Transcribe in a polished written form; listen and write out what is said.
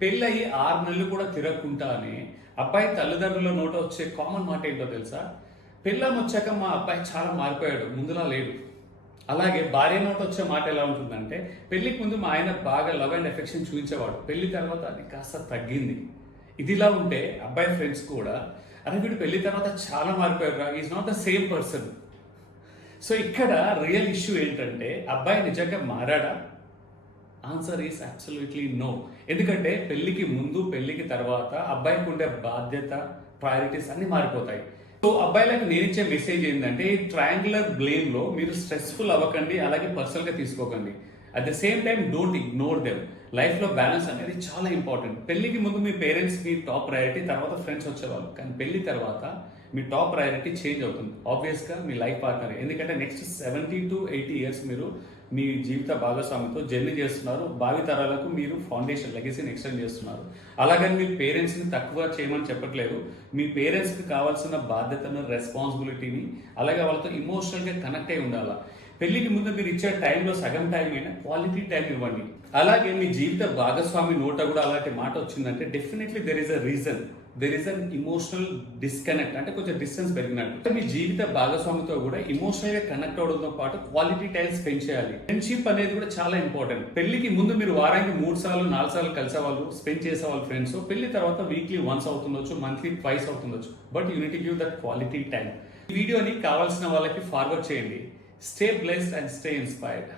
పెళ్ళయి 6 నెలలు కూడా తిరగకుండానే అబ్బాయి తల్లిదండ్రుల నోట వచ్చే కామన్ మాట ఏంటో తెలుసా? పెళ్ళాం వచ్చాక మా అబ్బాయి చాలా మారిపోయాడు, ముందులా లేడు. అలాగే భార్య నోట వచ్చే మాట ఎలా ఉంటుందంటే, పెళ్లికి ముందు మా ఆయన బాగా లవ్ అండ్ ఎఫెక్షన్ చూపించేవాడు, పెళ్లి తర్వాత అది కాస్త తగ్గింది. ఇదిలా ఉంటే అబ్బాయి ఫ్రెండ్స్ కూడా, అరే వీడు పెళ్లి తర్వాత చాలా మారిపోయాడు రా, is not the same person. So ఇక్కడ రియల్ ఇష్యూ ఏంటంటే, అబ్బాయి నిజంగా మారాడా? Answer is absolutely no. ఎందుకంటే పెళ్లికి ముందు పెళ్లికి తర్వాత అబ్బాయికి ఉండే బాధ్యత, ప్రయారిటీస్ అన్ని మారిపోతాయి. సో అబ్బాయిలకు నేను ఇచ్చే మెసేజ్ ఏంటంటే, ఈ ట్రయాంగులర్ బ్లేమ్ లో మీరు స్ట్రెస్ఫుల్ అవ్వకండి, అలాగే పర్సనల్ గా తీసుకోకండి. At the same time don't ignore them. Life లో బ్యాలెన్స్ అనేది చాలా ఇంపార్టెంట్. పెళ్లికి ముందు మీ పేరెంట్స్ మీ టాప్ ప్రయారిటీ, తర్వాత ఫ్రెండ్స్ వచ్చేవాళ్ళు. కానీ పెళ్లి తర్వాత మీ టాప్ ప్రయారిటీ చేంజ్ అవుతుంది. ఆబ్వియస్ గా మీ లైఫ్ పార్ట్నర్. ఎందుకంటే నెక్స్ట్ 70 to 80 years మీరు మీ జీవిత భాగస్వామితో జర్నీ చేస్తున్నారు. భావి తరాలకు మీరు ఫౌండేషన్ లెగసీని ఎక్స్టెండ్ చేస్తున్నారు. అలాగని మీ పేరెంట్స్ని తక్కువ చేయమని చెప్పట్లేదు. మీ పేరెంట్స్కి కావాల్సిన బాధ్యతను, రెస్పాన్సిబిలిటీని, అలాగే వాళ్ళతో ఇమోషనల్గా కనెక్ట్ అయి ఉండాలి. పెళ్లికి ముందు మీరు ఇచ్చే టైంలో సగం టైం అయినా క్వాలిటీ టైం ఇవ్వండి. అలాగే మీ జీవిత భాగస్వామి నోట కూడా అలాంటి మాట వచ్చిందంటే definitely there is a reason, there is an emotional disconnect, అంటే కొంచెం డిస్టెన్స్ పెరిగినట్టు. మీ జీవిత భాగస్వామితో కూడా ఇమోషనల్ గా కనెక్ట్ అవడంతో పాటు క్వాలిటీ టైం స్పెండ్ చేయాలి. ఫ్రెండ్షిప్ అనేది కూడా చాలా ఇంపార్టెంట్. పెళ్లికి ముందు మీరు వారానికి 3 సార్లు 4 సార్లు కలిసే వాళ్ళు, స్పెండ్ చేసే వాళ్ళు ఫ్రెండ్స్. పెళ్లి తర్వాత వీక్లీ వన్స్ అవుతుండొచ్చు, మంత్లీ ట్వైస్ అవుతుండొచ్చు. But you need to give that quality time. ఈ వీడియోని కావాల్సిన వాళ్ళకి ఫార్వర్డ్ చేయండి. Stay blessed and stay inspired.